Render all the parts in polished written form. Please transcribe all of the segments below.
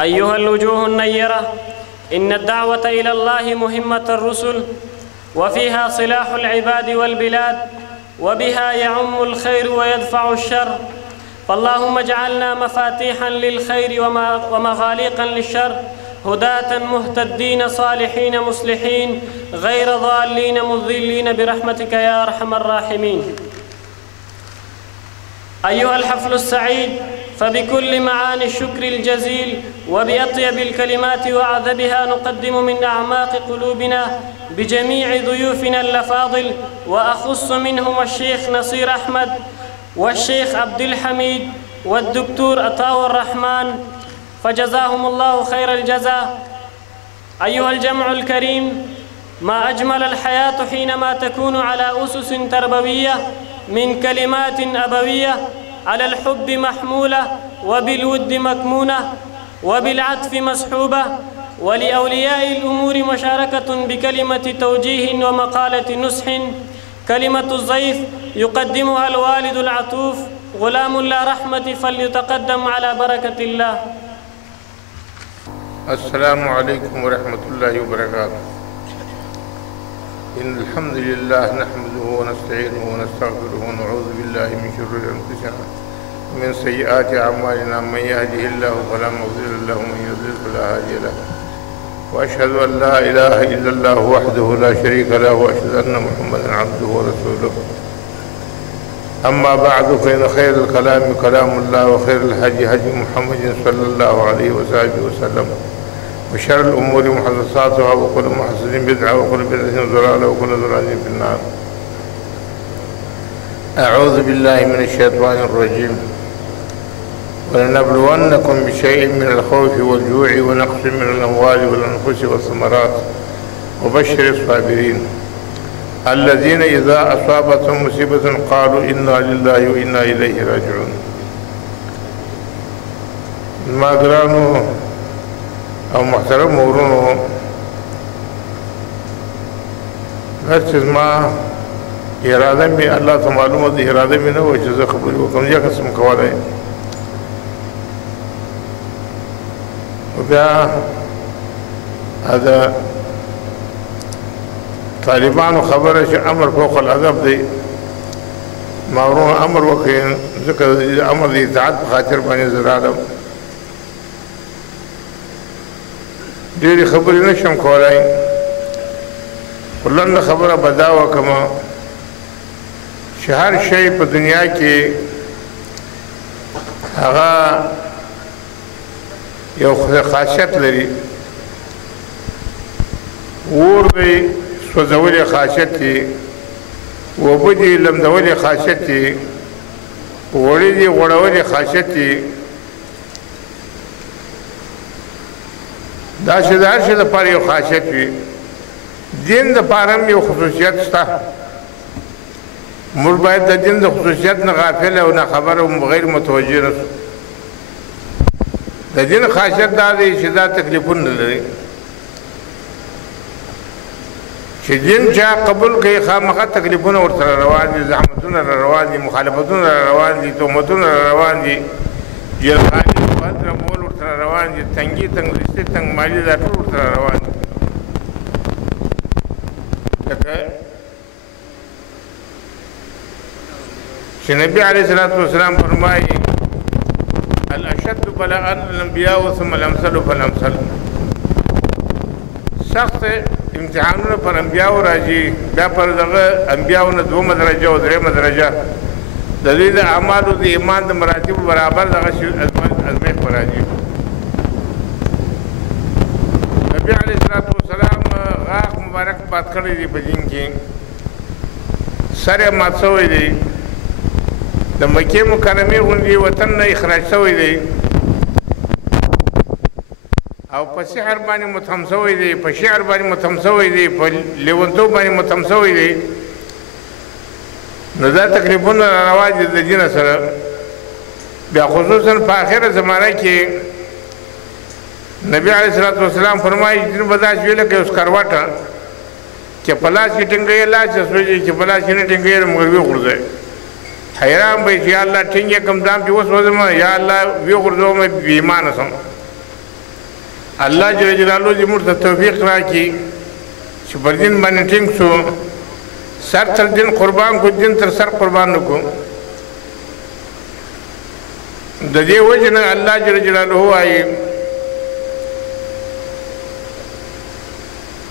أيها الوجوه النيرة، إن الدعوة إلى الله مهمة الرسل، وفيها صلاح العباد والبلاد، وبها يعم الخير ويدفع الشر. فاللهم اجعلنا مفاتيحا للخير ومغاليقا للشر، هداة مهتدين صالحين مصلحين، غير ضالين مضلين برحمتك يا أرحم الراحمين. أيها الحفل السعيد، فبكل معاني الشكر الجزيل وبأطيب الكلمات وأعذبها نقدم من أعماق قلوبنا بجميع ضيوفنا الأفاضل، وأخص منهم الشيخ نصير أحمد والشيخ عبد الحميد والدكتور عطاء الرحمن، فجزاهم الله خير الجزاء. أيها الجمع الكريم، ما أجمل الحياة حينما تكون على أسس تربوية من كلمات أبوية على الحب محمولة، وبالود مكمونة، وبالعطف مسحوبة، ولأولياء الأمور مشاركة بكلمة توجيه ومقالة نصح. كلمة الضيف يقدمها الوالد العطوف غلام لا رحمة، فليتقدم على بركة الله. السلام عليكم ورحمة الله وبركاته. إن الحمد لله نحمده ونستعينه ونستغفره ونعوذ بالله من شرور أنفسنا ومن سيئات أعمالنا، من يهده الله فلا مضل له ومن يضلل فلا هادي له، وأشهد أن لا إله إلا الله وحده لا شريك له، وأشهد أن محمدا عبده ورسوله. أما بعد، فإن خير الكلام كلام الله، وخير الهدي هدي محمد صلى الله عليه وسلم، وشر الأمور محدثاتها، وكل محدثة بدعة، وكل بدعة ضلالة، وكل ضلالة في النار. أعوذ بالله من الشيطان الرجيم. ولنبلونكم بشيء من الخوف والجوع ونقص من الأموال والأنفس والثمرات وبشر الصابرين الذين إذا أصابتهم مصيبة قالوا إنا لله وإنا إليه راجعون. المادرانو او محترم ورونو، هرچیز ما اراده می الله ته معلومه ده، اراده می نه و چې زه خبرې وکړم یا قسم کولای. او بیا دا طالبانو خبره چې امر فوق الادب دی، ما ورونو امر وکړي، ځکه امر د اطاعت په خاطر باندې زه راغلم. ډېرې خبرې نشم کولای، خو لنډه خبره به دا وکړم چې هر شی په دنیا کې هغه یو خاصیت لري. اور دی سوځولې خاصیت دی، اوبه دي لمدولې خاصیت دی، غوړي دي غوړولې خاصیت دی. دا چې د هر شي لپاره یو خاصیت وي، دین دپاره هم یو خصوصیت شته. موږ باید د دین د خصوصیت نه غافل او نه خبر او غیر متوجه نه شو. د دین خاصیت دا دی چې دا تکلیفونه نه لري، چې دین چا قبول کوي خامخا تکلیفونه ورسره روان دي، زحمتونه را روان دي، مخالفتونه را روان دي، تهمتونه را روان دي، جلخاني رمول ورسره روان دي، تنګي تنګ تنګ مالي دا ټول ورسره روان دي. لکه چې نبي علیه الصلاة والسلام فرمایي الاشد بلاء الانبیاء ثم الامثل فالامثل. سخت امتحانونه پر انبیاء راځي، بیا پر دغه انبیاء نه دومره درجه او درېمه درجه د دې د اعمالو د ایمان د مراتب برابر دغه ازمایښت پر راځي. نبي علیه الصلاة والسلام غاښ مبارک بات کړی دی په دین کې، سر یې مات شوی دی، د مکې مکرمې غوندې وطن نه اخراج شوی دی، او په سحر باندې متهم شوی دی، په شعر باندې متهم شوی دی، په لیونتوب باندې متهم شوی دی. نو دا تکلیفونه را رواج دي د دین سره. بیا خصوصا په آخره زمانه کې نبی علیه الصلاة والسلام فرمایي دین به داسې وي لکه یو سکروټه چې په لاس کې ټینګوي، لاس یې سوځي، چې په لاس کې نه ټینګوي نو مګر وغورځوي. حیران به چې یا الله ټینګ یې کم دام چې اوس وځم، یا الله ویې غورځوم بې ایمانه شم. الله جل جلاله دې موږ ته توفیق راکړي چې پر دین باندې ټینګ شو سر تر دین قربان کو دین تر سر قربان نکو د دې وجه نه الله جل جلاله وایي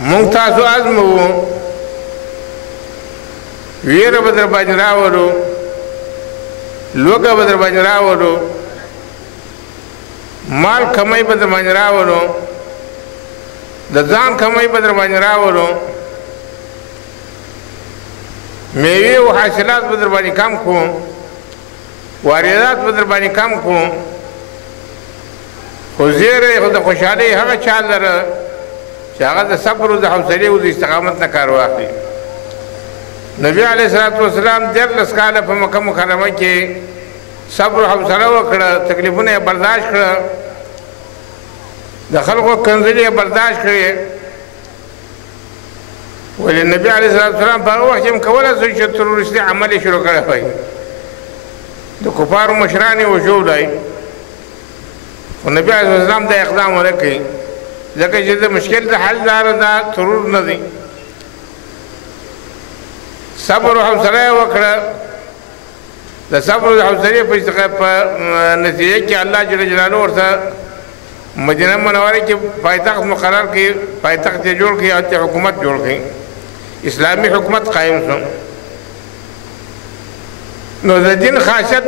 مونږ تاسو ازمو ویره به در باندې راوړو لوږه به در باندې راوړو مال کمای به در باندې راوړو د ځان کمای به در باندې راوړو میوې او حاصلات به در باندې کم کوو واردات به در باندې کم کوو خو زیری خو د خوشحالۍ هغه چا لره چې هغه د صبر او د حوصلې او د استقامت نه کار واخلي نبی علیه الصلاة والسلام 14 کاله په مکه مکرمه کې صبر او حوصله وکړه تکلیفونه یې برداشت کړه د خلکو کنځلې یې برداشت کړې ولې نبی علیه الصلاة والسلام په هغه وخت کې هم کولی شو چې تروریستي عمل یې شروع کړی وای د کفارو مشران یې وژولی خو نبی علیه السلام دا اقدام ونه کوي ځکه چې د مشکل د حل لاره دا ترور نه دی صبر او حوصله یې وکړه د صبر او حوصلې په نتیجه کې الله جل جلاله ورته مدینه منوره کې پایتخت مقرر کړي پایتخت یې جوړ کړي او حکومت جوړ کړي اسلامي حکومت قائم شو نو د دین خاصیت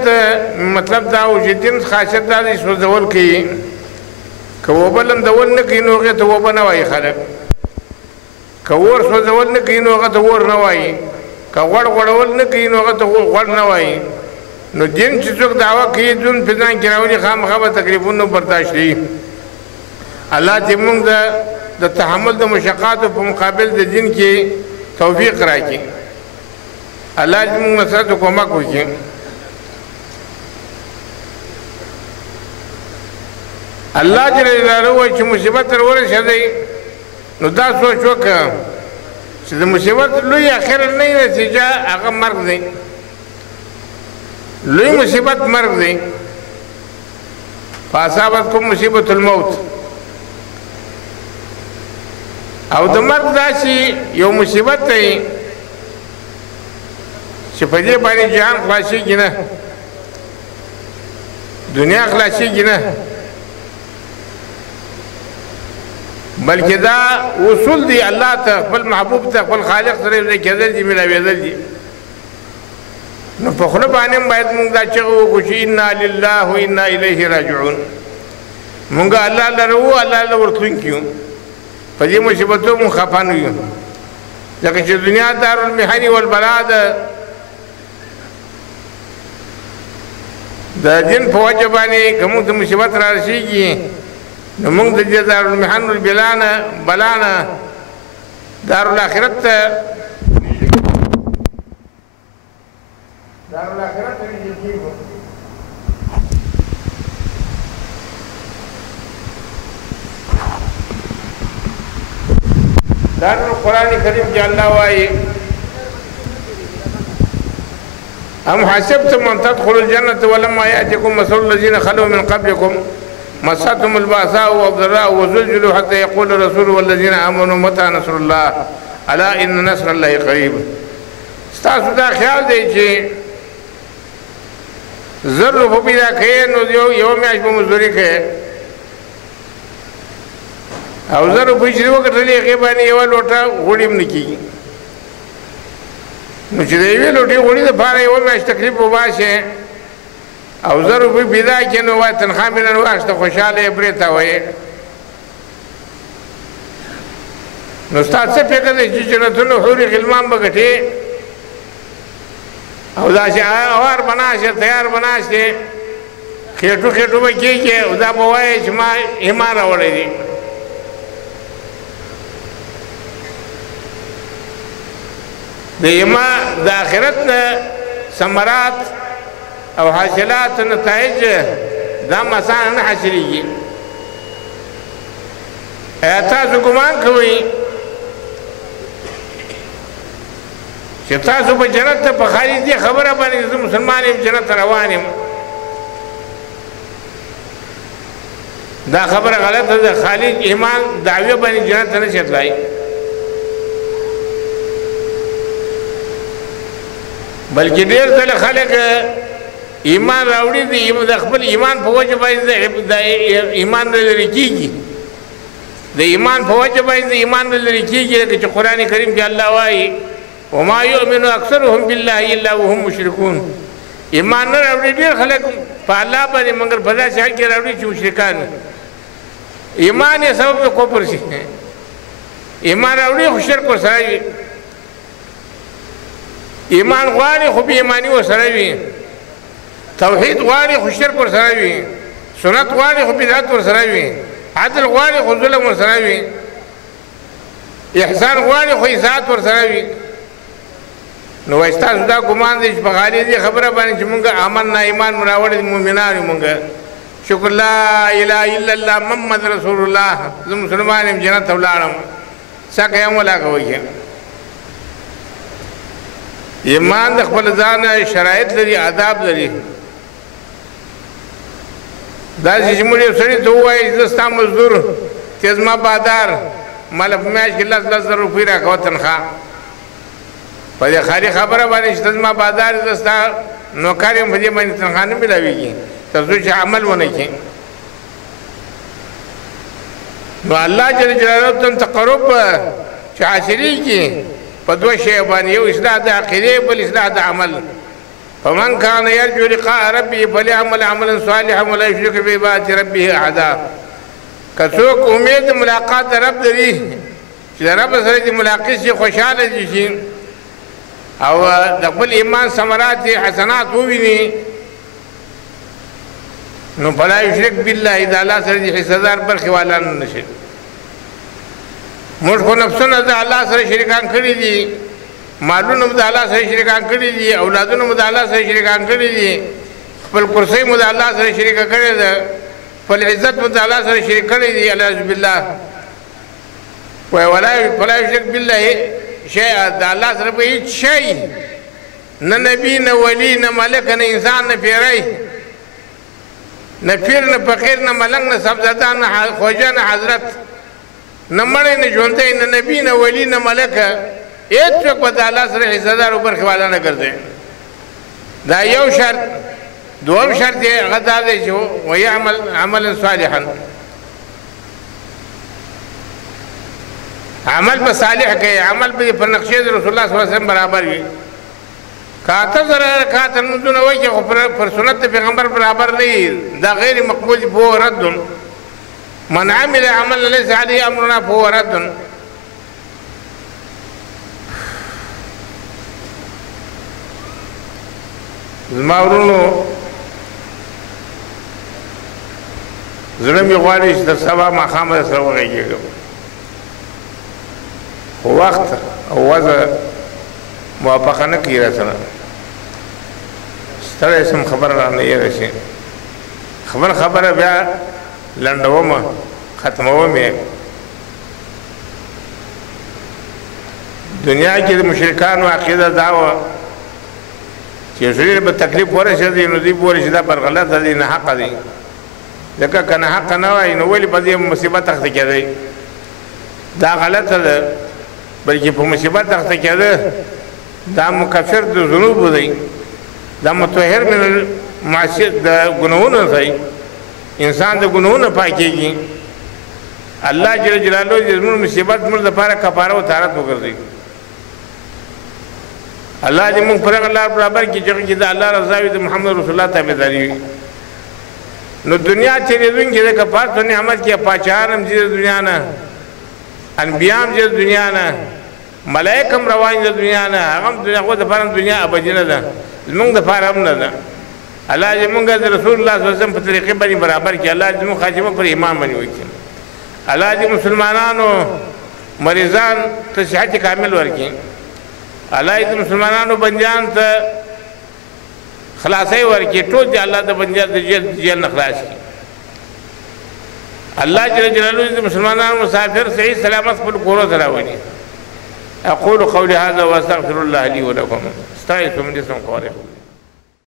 مطلب دا و چې دین خاصیت دا دی سوځول کوي که اوبه لمدول نه کوي نو هغې ته اوبه نه وایي خلک که اور سوځول نه کوي نو هغه ته اور نه وایي که غوړ غوړول نه کوي نو هغه ته غوړ نه وایي نو دین چې څوک دعوه کوي دون په ځان کې راولي خامخا به تکلیفونه برداشت کوي الله دې موږ د تحمل د مشقاتو په مقابل د دین کې توفیق راکړي الله دې موږ سره کومک وکړي الله جل جلاله وایي چې مصیبت تر ورسېدی نو دا سوچ وکړه چې د مصیبت لوی اخر نه نتیجه هغه مرګ دی لوی مصیبت مرګ دی فاصابتکم مصیبت الموت او د مرګ داسې یو مصیبت دی چې په دې باندې جهان خلاصېږي نه دنیا خلاصېږي نه بلکې دا اصول دی الله ته خپل محبوب ته خپل خالق سره یو ځای کېدل دي ملاوېدل دي نو په خوله باندې باید موږ دا چغه وکړو چې انا لله و انا الیه راجعون موږ الله لره وو الله له ورتلونکي یو په دې مصیبتو موږ خفه نه یو ځکه چې دنیا دارالمحن والبلا ده د دین په وجه باندې که موږ ته مصیبت را رسېږي نو موږ د دې دارالمحن والبلا نه دارالآخرت ته دارالآخرت ته نږدې کېږو دا نو قرآن کریم کې الله وایي ام حسبتم ان تدخلوا الجنة ولما يأتكم مثل الذين خلوا من قبلكم مستهم البأساء والضراء وزلزلوا حتى يقول الرسول والذين آمنوا متى نصر الله ألا إن نصر الله قريب ستاسو دا خیال دی چې زر روپۍ پیدا کوې نو یو میاشت به مزدوري کوې او زر روپۍ چې وګټلې هغې باندې یوه لوټه غوړي هم نه کېږي نو چې د یوې لوټې غوړي دپاره یوه میاشت تکلیف وباسې او زر روپۍ پیدا کړې نو وایي تنخوا مې نن واخیسته خوشحاله یې برې ته وایې نو ستا څه فکر دی چې جنتونه حورې غلمان به ګټې او داسې اوار به ناستې تیار به ناستې خېټو خېټو به کېږي او دا به وایې چې ما ایمان راوړی دی د ایمان د آخرت نه ثمرات او حاصلات نتایج دا مسانه نه حاصلېږي ایا تاسو ګمان کوئ چې تاسو به جنت ته په خالي دې خبره باندې زه مسلمان یم جنت ته روان یم دا خبره غلطه ده. خالي ایمان دعوی باندې جنت ته نشي تلای. بلکې ډېر ځله خلک ایمان راوړي دي د خپل ایمان په وجه باندې د ایمان نه لرې کېږي. د ایمان په وجه باندې ایمان نه لرې کېږي، لکه چې قرآن کریم کې الله وایي وما یؤمن اکثرهم بالله الا وهم مشرکون. ایمان نه راوړي ډېر خلک په الله باندې، مګر په داسې حال کې راوړي چې مشرکان ایمان یې سبب د کفر شي. ایمان راوړي خو شرک ورسره وي، ایمان غواړي خو بې ایماني ورسره وي، توحید غواړي خو شرک ورسره وي، سنت غواړي خو بدعت ورسره وي، عدل غواړي خو ظلم ورسره وي، احسان غواړي خو اطاعت ورسره وي. نو وایي ستاسو دا ګمان دی چې په خالي دې خبره باندې چې مونږ آمنا ایمان مو راوړی مؤمنان یو مونږ، شکر لا اله الا الله محمد رسول الله، زه مسلمان یم جنت ته ولاړم، څه کوم ولا کوئ. ایمان د خپل ځان شرایط لري، آداب لري. داسې چې موږ یو سړي ته ووایي زه ستا مزدور چې زما بادار ماله په میاشت کې 10,000 روپۍ راکوه تنخوا، په دې خالي خبره باندې چې ته زما بادار زه ستا نوکر یم، په دې باندې تنخوا نه میلاوېږي تر څو چې عمل ونه کړي. نو الله جل جلاله ته تقرب چې حاصلېږي په دوه شیو باندې، یو اصلاح د عقیدې، بل اصلاح د عمل. فمن كان يرجو لقاء ربه فليعمل عملا صالحا ولا يشرك بعبادة ربه أحدا. که څوک امید ملاقات رب لري چې د رب سره دې ملاقات شي، خوشحاله دي شي او د خپل ایمان ثمرات حسنات وویني، نو فلا یشرک بالله، د الله سره دې حصهدار برخې والا نه شي. موږ خو نفسونه د الله سره شریکان کړي دي، مالونه مو د الله سره شریکان کړي دي، اولادونه مو د الله سره شریکان کړي دي، خپل کرسۍ مو د الله سره شریکه کړې ده، خپل عزت مو د الله سره شریک کړی دی. الیاذ بالله. وایي فلا یشرک بالله شیئا، د الله سره به هېڅ شی، نه نبي نه ولی نه ملک نه انسان نه پیری، نه پیر نه فقیر نه ملنګ نه صاحبزاده نه خواجه نه حضرت، نه مړی نه ژوندی، نه نبي نه ولی نه ملک، هېڅوک به د الله سره حصهدار او برخې والا نه ګرځي. دا یو شرط. دوم شرط یې هغه دا دی چې ویعمل عملا صالحا، عمل به صالح کوي، عمل به په نقشې د رسول الله صلی الله علیه وسلم برابر وي. که 8,000 رکعات لمونځونه وکړي خو پر سنت د پیغمبر برابر نه وي، دا غیر مقبول دي، فهو رد. من عمل عملا ليس عليه امرنا فهو رد. زما ورونو زړه مې غواړي چې تر سبا ماښام در سره وغږېږم، خو وخت او وضع موافقه نه کوي را سره. ستړی شم، خبره رانه هېره شي. خبره بیا لنډومه، ختموم یې. دنیا کې د مشرکانو عقیده دا وه چې یو سړي به تکلیف ورسېدی نو دوی بولي چې دا پر غلطه دی، ناحقه دی. ځکه که ناحقه نه وای نو ولې په دې مصیبت اخته کېدی؟ دا غلطه ده، بلکې په مصیبت اخته کېده دا مکفر د ذنوبو دی، دا مطهر من معصیت د ګناهونو دی، انسان د ګناهونو پاکېږي. الله جل جلاله دې زموږ مصیبت زموږ دپاره کفاره او طهارت وګرځوي. الله دې موږ پر هغه لار برابر کړي چې د الله رضا وي، د محمد رسول الله تابعداري وي. نو دنیا تېرېدونکې ده، که پاک نعمت کې پاچاهان هم ځي د دنیا نه، انبیا هم ځي د دنیا نه، ملایک هم روان دي د دنیا نه، هغه هم هغو دپاره هم دنیا ابدي نه ده، زموږ دپاره هم نه ده. الله دې موږ د رسول الله صلی الله علیه وسلم په طریقې باندې برابر کړي. الله دې زموږ خاتمه پر ایمان باندې وکړي. الله دې مسلمانانو مریضان ته صحت کامل ورکړي. الله دې مسلمانانو بندیان ته خلاصي ورکړي. ټول دې الله د بندیان د جیل نه خلاص کړي. الله جل جلاله دې مسلمانانو مسافر صحیح سلامت خپل کورو ته راولي. اقول قولي هذا واستغفر الله لي ولكم. استغفروا من ذنوبكم.